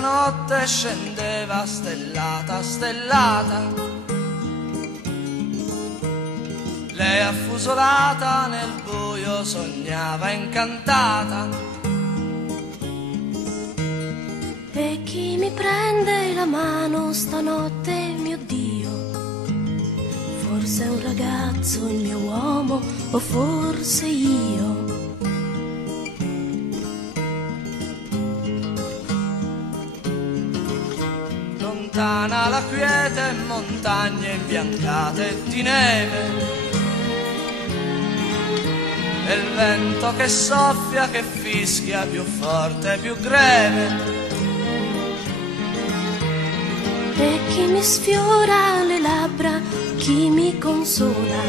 la notte scendeva stellata, stellata, lei affusolata nel buio sognava incantata. E chi mi prende la mano stanotte, mio Dio? Forse è un ragazzo, il mio uomo, o forse io? Lontana la quiete, montagne imbiancate di neve, e il vento che soffia, che fischia più forte, più greve. E chi mi sfiora le labbra, chi mi consola?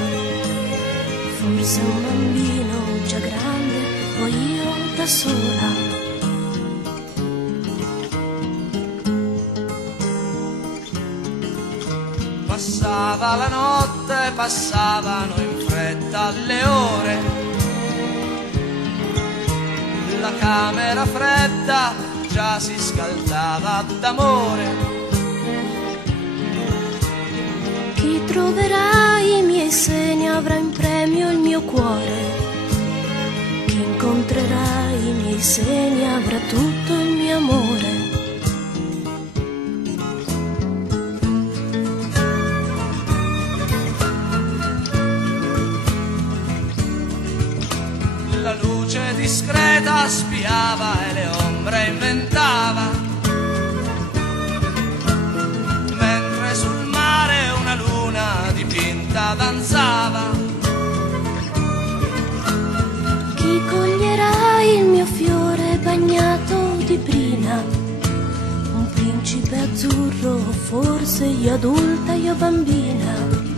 Forse un bambino già grande o io da sola? Passava la notte, passavano in fretta le ore, la camera fredda già si scaldava d'amore. Chi troverà i miei segni avrà in premio il mio cuore. Chi incontrerà i miei segni avrà tutto il mio amore. La luce discreta spiava e le ombre inventava, mentre sul mare una luna dipinta danzava. Chi coglierà il mio fiore bagnato di brina? Un principe azzurro, forse io adulta, io bambina.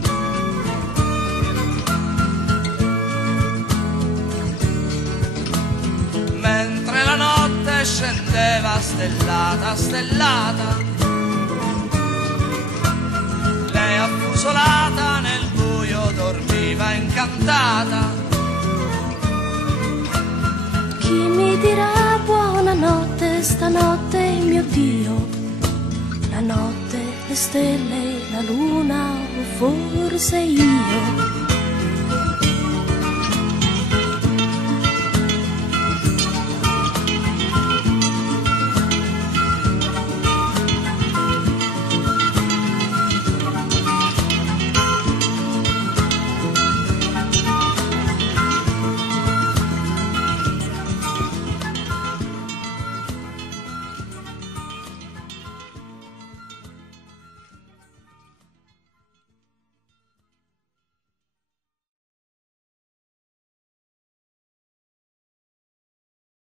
Mentre la notte scendeva stellata, stellata, lei affusolata nel buio dormiva incantata. Chi mi dirà buonanotte stanotte, mio Dio? La notte, le stelle, la luna o forse io?